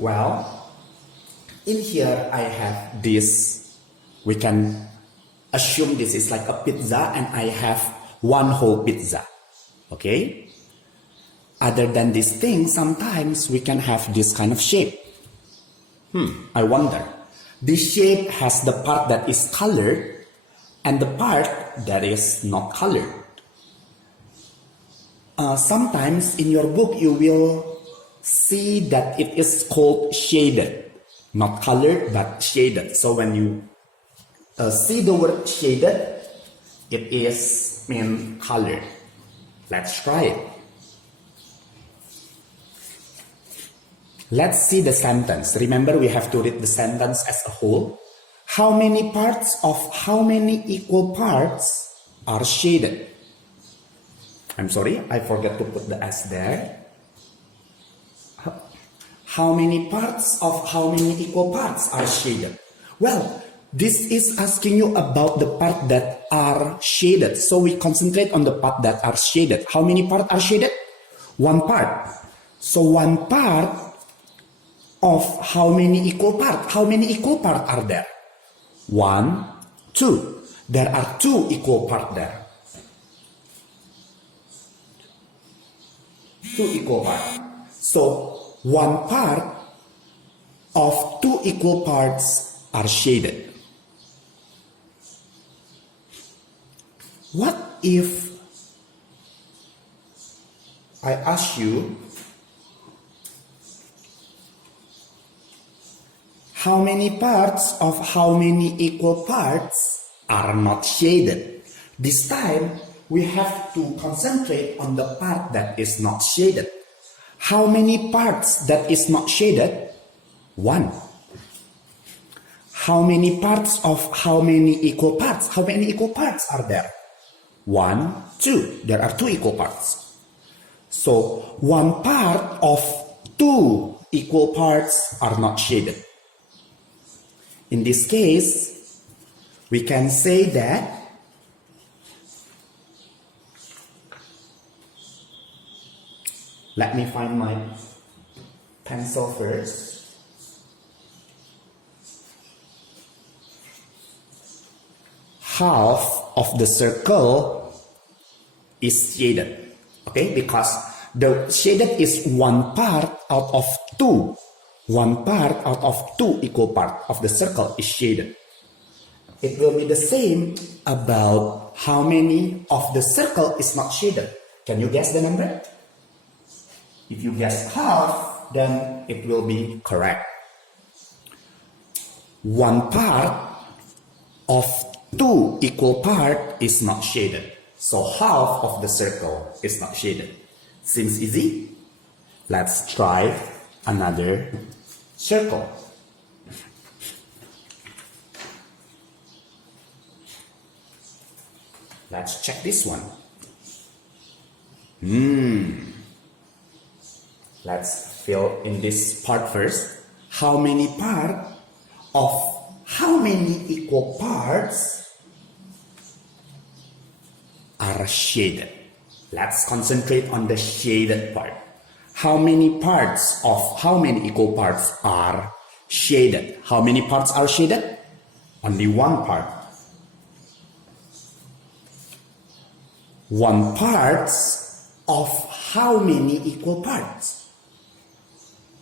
Well, in here I have this. We can assume this is like a pizza and I have one whole pizza. Okay? Other than this thing, sometimes we can have this kind of shape. I wonder. This shape has the part that is colored and the part that is not colored. Sometimes in your book you will see that it is called shaded. Not colored, but shaded. So when you see the word shaded, it is mean colored. Let's try it. Let's see the sentence. Remember, we have to read the sentence as a whole. How many parts of how many equal parts are shaded? I'm sorry, I forgot to put the S there. How many parts of how many equal parts are shaded? Well, this is asking you about the part that are shaded. So we concentrate on the part that are shaded. How many parts are shaded? One part. So one part of how many equal parts? How many equal parts are there? 1, 2. There are 2 equal parts there. 2 equal parts. So one part of 2 equal parts are shaded. What if I ask you, how many parts of how many equal parts are not shaded? This time, we have to concentrate on the part that is not shaded. How many parts that is not shaded? 1. How many parts of how many equal parts? How many equal parts are there? 1, 2. There are 2 equal parts. So, one part of 2 equal parts are not shaded. In this case, we can say that let me find my pencil first. Half of the circle is shaded. Okay, because the shaded is one part out of 2. One part out of 2 equal parts of the circle is shaded. It will be the same about how many of the circle is not shaded. Can you guess the number? If you guess half, then it will be correct. One part of 2 equal parts is not shaded. So half of the circle is not shaded. Seems easy? Let's try another circle. Let's check this one. Let's fill in this part first. How many parts of how many equal parts are shaded? Let's concentrate on the shaded part. How many parts of how many equal parts are shaded? How many parts are shaded? Only one part. One part of how many equal parts?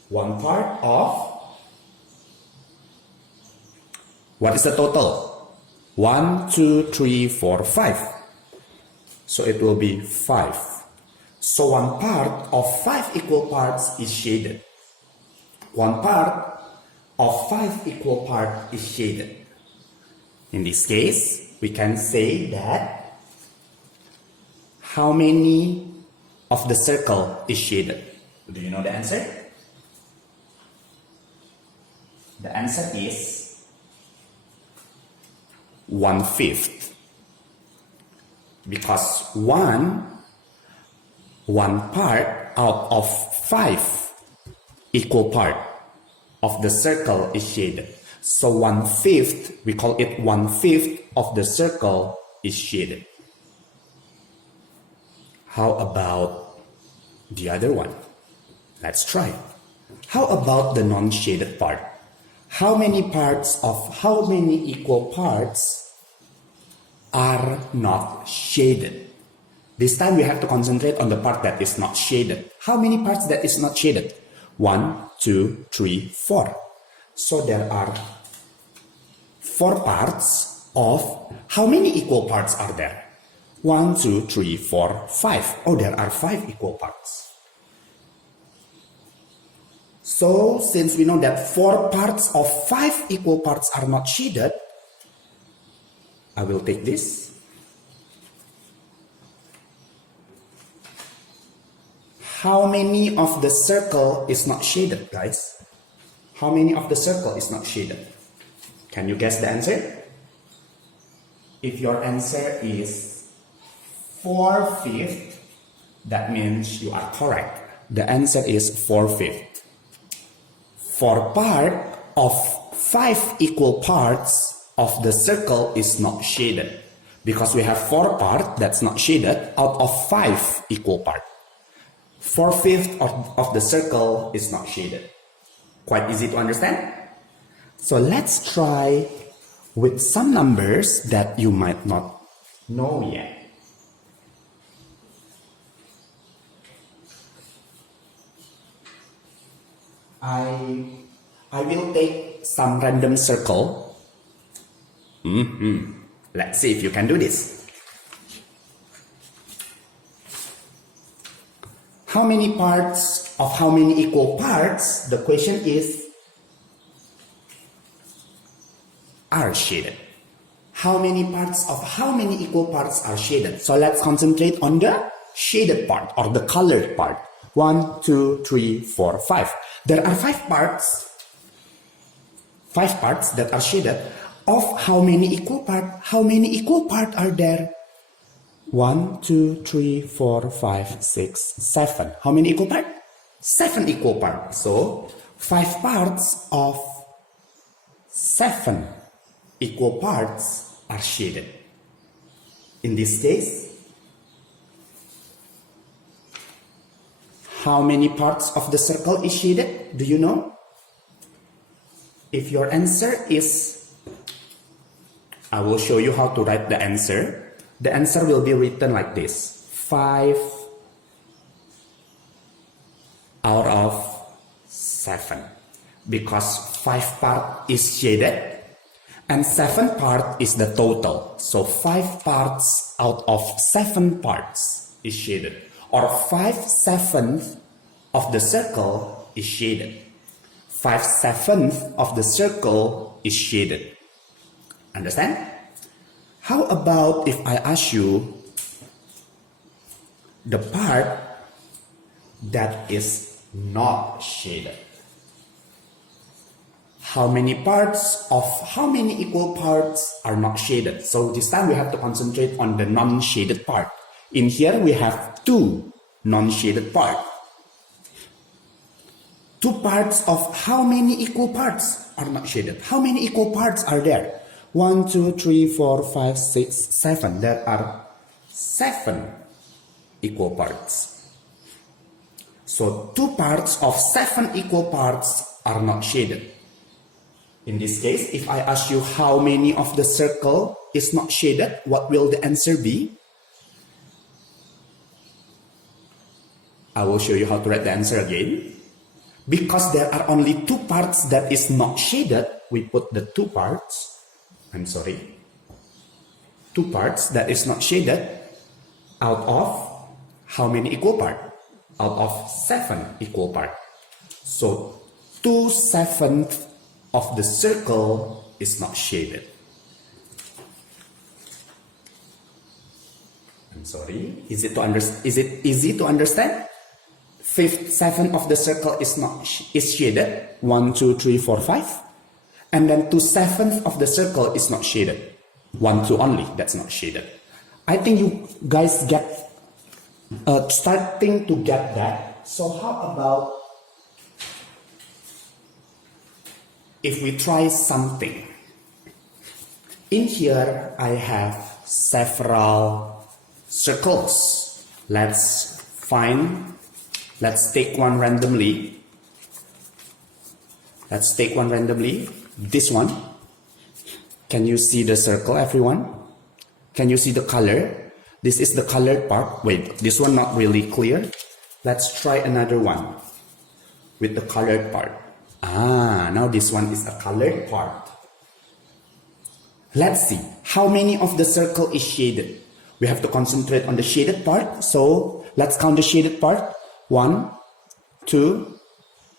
One part of, what is the total? 1, 2, 3, 4, 5. So it will be 5. So one part of 5 equal parts is shaded. One part of 5 equal parts is shaded. In this case, we can say that how many of the circle is shaded? Do you know the answer? The answer is 1/5. Because one part out of 5 equal part of the circle is shaded. So 1/5, we call it 1/5 of the circle is shaded. How about the other one? Let's try. How about the non-shaded part? How many equal parts are not shaded? This time we have to concentrate on the part that is not shaded. How many parts that is not shaded? 1, 2, 3, 4. So there are 4 parts of how many equal parts are there? 1, 2, 3, 4, 5. Oh, there are 5 equal parts. So since we know that 4 parts of 5 equal parts are not shaded, I will take this. How many of the circle is not shaded, guys? How many of the circle is not shaded? Can you guess the answer? If your answer is 4/5, that means you are correct. The answer is 4/5. For part of 5 equal parts of the circle is not shaded, because we have 4 parts that's not shaded out of 5 equal parts. 4/5 of the circle is not shaded. Quite easy to understand. So let's try with some numbers that you might not know yet. I will take some random circle. Let's see if you can do this. How many parts of how many equal parts? The question is are shaded. How many parts of how many equal parts are shaded? So let's concentrate on the shaded part or the colored part. 1, 2, 3, 4, 5. There are 5 parts that are shaded. Of how many equal parts? How many equal parts are there? 1, 2, 3, 4, 5, 6, 7. How many equal parts? 7 equal parts. So 5 parts of 7 equal parts are shaded. In this case, how many parts of the circle is shaded? Do you know? If your answer is, I will show you how to write the answer. The answer will be written like this: 5 out of 7. Because 5 part is shaded and 7 part is the total. So 5 parts out of 7 parts is shaded. Or 5/7 of the circle is shaded. 5/7 of the circle is shaded. Understand? How about if I ask you the part that is not shaded? How many parts of how many equal parts are not shaded? So this time we have to concentrate on the non-shaded part. In here we have 2 non-shaded parts. 2 parts of how many equal parts are not shaded? How many equal parts are there? 1, 2, 3, 4, 5, 6, 7. There are 7 equal parts. So 2 parts of 7 equal parts are not shaded. In this case, if I ask you how many of the circle is not shaded, what will the answer be? I will show you how to write the answer again. Because there are only 2 parts that is not shaded, we put the 2 parts. 2 parts that is not shaded out of how many equal parts? Out of 7 equal parts. So 2/7 of the circle is not shaded. Is it easy to understand? 5/7 of the circle is shaded. 1, 2, 3, 4, 5. And then 2/7 of the circle is not shaded. 1, 2 only, that's not shaded. I think you guys get starting to get that. So how about if we try something? In here I have several circles. Let's take one randomly. Let's take one randomly. This one. Can you see the circle, everyone? Can you see the color? This is the colored part. Wait, this one not really clear. Let's try another one with the colored part. Now this one is a colored part. Let's see how many of the circle is shaded. We have to concentrate on the shaded part. So let's count the shaded part. 1, 2,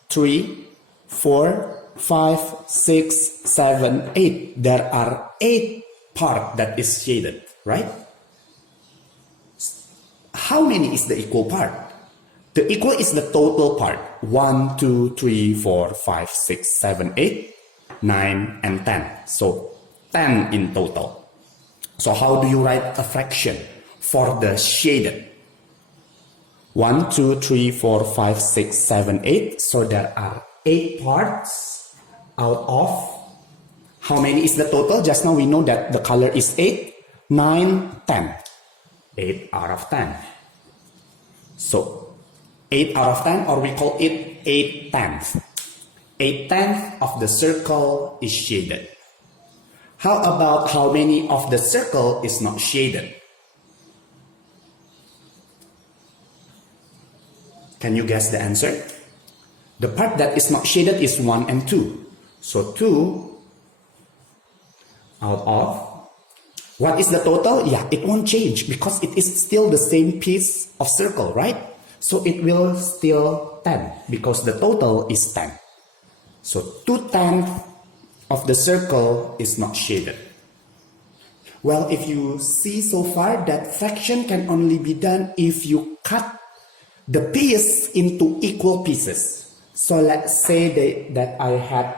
3, 4, 5, 6, 7, 8. There are 8 parts that is shaded, right? How many is the equal part? The equal is the total part. 1, 2, 3, 4, 5, 6, 7, 8, 9, and 10. So 10 in total. So how do you write a fraction for the shaded? 1, 2, 3, 4, 5, 6, 7, 8. So there are 8 parts out of how many is the total? Just now we know that the color is 8, 9, 10. 8 out of 10. So 8 out of 10, or we call it 8 tenths. 8 tenths of the circle is shaded. How about how many of the circle is not shaded? Can you guess the answer? The part that is not shaded is 1 and 2. So 2 out of, what is the total? Yeah, it won't change because it is still the same piece of circle, right? So it will still 10 because the total is 10. So 2/10 of the circle is not shaded. Well, if you see so far that fraction can only be done if you cut the piece into equal pieces. So let's say that I had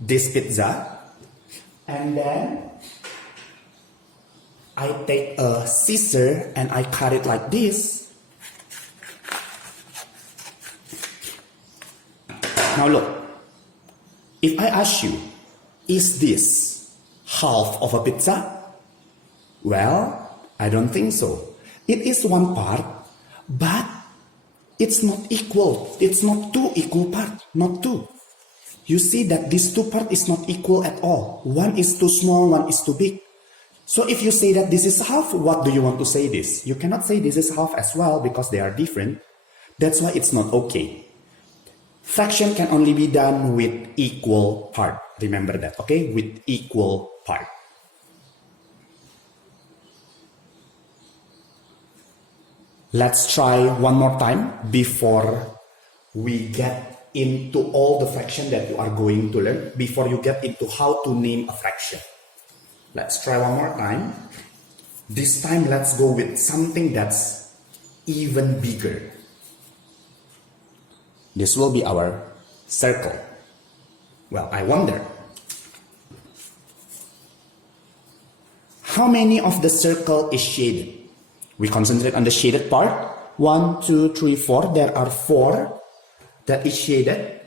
this pizza, and then I take a scissor and I cut it like this. Now look, if I ask you, is this half of a pizza? Well, I don't think so. It is one part, but it's not equal. It's not two equal parts, not two. You see that these two parts is not equal at all. One is too small, one is too big. So if you say that this is half, what do you want to say this? You cannot say this is half as well because they are different. That's why it's not okay. Fraction can only be done with equal part. Remember that, okay? With equal part. Let's try one more time before we get into all the fraction that you are going to learn, before you get into how to name a fraction. Let's try one more time. This time let's go with something that's even bigger. This will be our circle. Well, I wonder, how many of the circle is shaded? We concentrate on the shaded part. 1, 2, 3, 4. There are 4 that is shaded.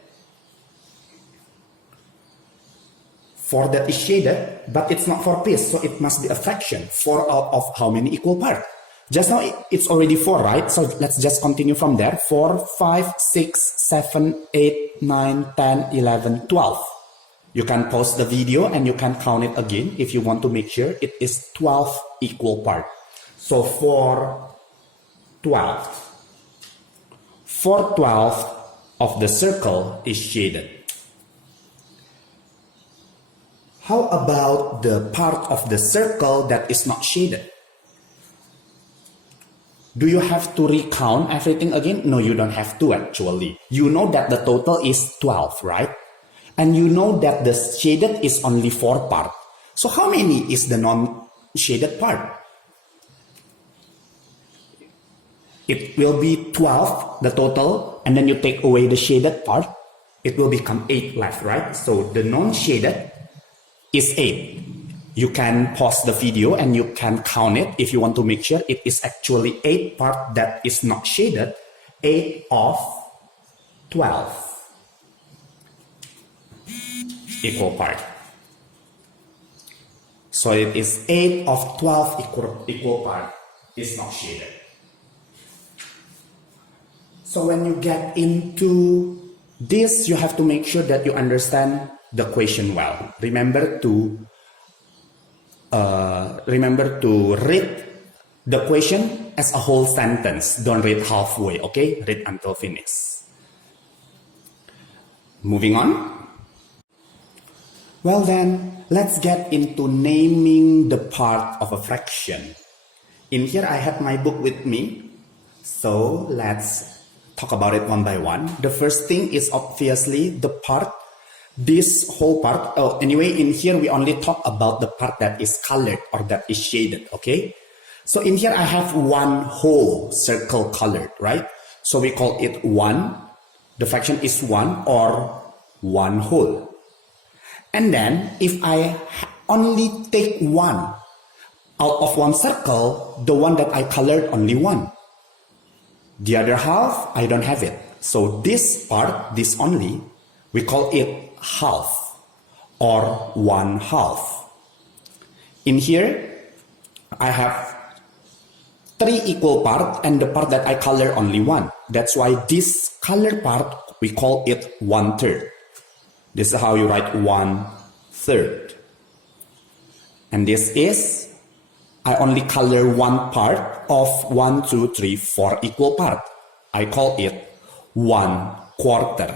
4 that is shaded, but it's not 4 piece, so it must be a fraction. 4 out of how many equal parts? Just now it's already 4, right? So let's just continue from there. 4, 5, 6, 7, 8, 9, 10, 11, 12. You can pause the video and you can count it again if you want to make sure it is 12 equal parts. So 4/12. 4/12 of the circle is shaded. How about the part of the circle that is not shaded? Do you have to recount everything again? No, you don't have to actually. You know that the total is 12, right? And you know that the shaded is only 4 parts. So how many is the non-shaded part? It will be 12, the total, and then you take away the shaded part. It will become 8 left, right? So the non-shaded is 8. You can pause the video and you can count it if you want to make sure it is actually 8 part that is not shaded. 8 of 12 equal part. So it is 8 of 12 equal part is not shaded. So when you get into This you have to make sure that you understand the question well. Remember to read the question as a whole sentence. Don't read halfway, okay? Read until finish. Moving on. Well then, let's get into naming the part of a fraction. In here, I have my book with me. So let's talk about it one by one. The first thing is obviously the part, this whole part. Oh, anyway, in here, we only talk about the part that is colored or that is shaded, okay? So in here, I have one whole circle colored, right? So we call it 1. The fraction is 1 or 1 whole. And then if I only take 1 out of one circle, the one that I colored only 1. The other half, I don't have it. So this part, this only, we call it half or 1/2. In here, I have 3 equal parts and the part that I color only 1. That's why this colored part, we call it 1/3. This is how you write 1/3. And this is, I only color one part of 1, 2, 3, 4 equal parts. I call it 1/4.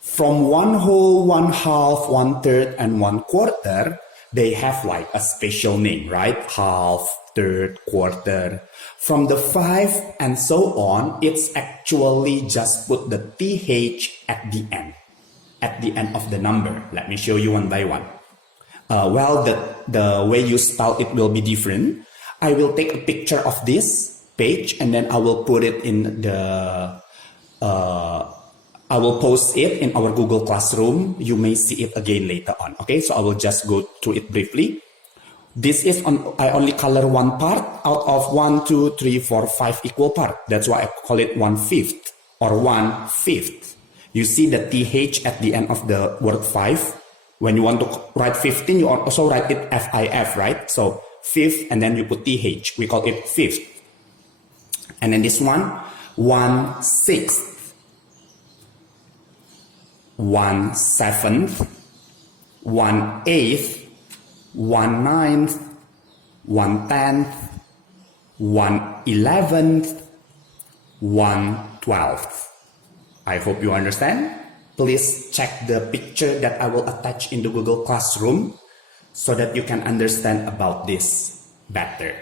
From 1 whole, 1/2, 1/3, and 1/4, they have like a special name, right? Half, third, quarter. From the 5 and so on, it's actually just put the th at the end of the number. Let me show you one by one. Well, the way you spell it will be different. I will take a picture of this page and then I will put it in I will post it in our Google Classroom. You may see it again later on. Okay, so I will just go through it briefly. This is I only color one part out of 1, 2, 3, 4, 5 equal parts. That's why I call it 1/5 or 1/5. You see the th at the end of the word 5. When you want to write 15, you also write it FIF, right? So fifth and then you put th. We call it fifth. And then this one, 1/6, 1/7, 1/8, 1/9, 1/10, 1/11, 1/12. I hope you understand. Please check the picture that I will attach in the Google Classroom so that you can understand about this better.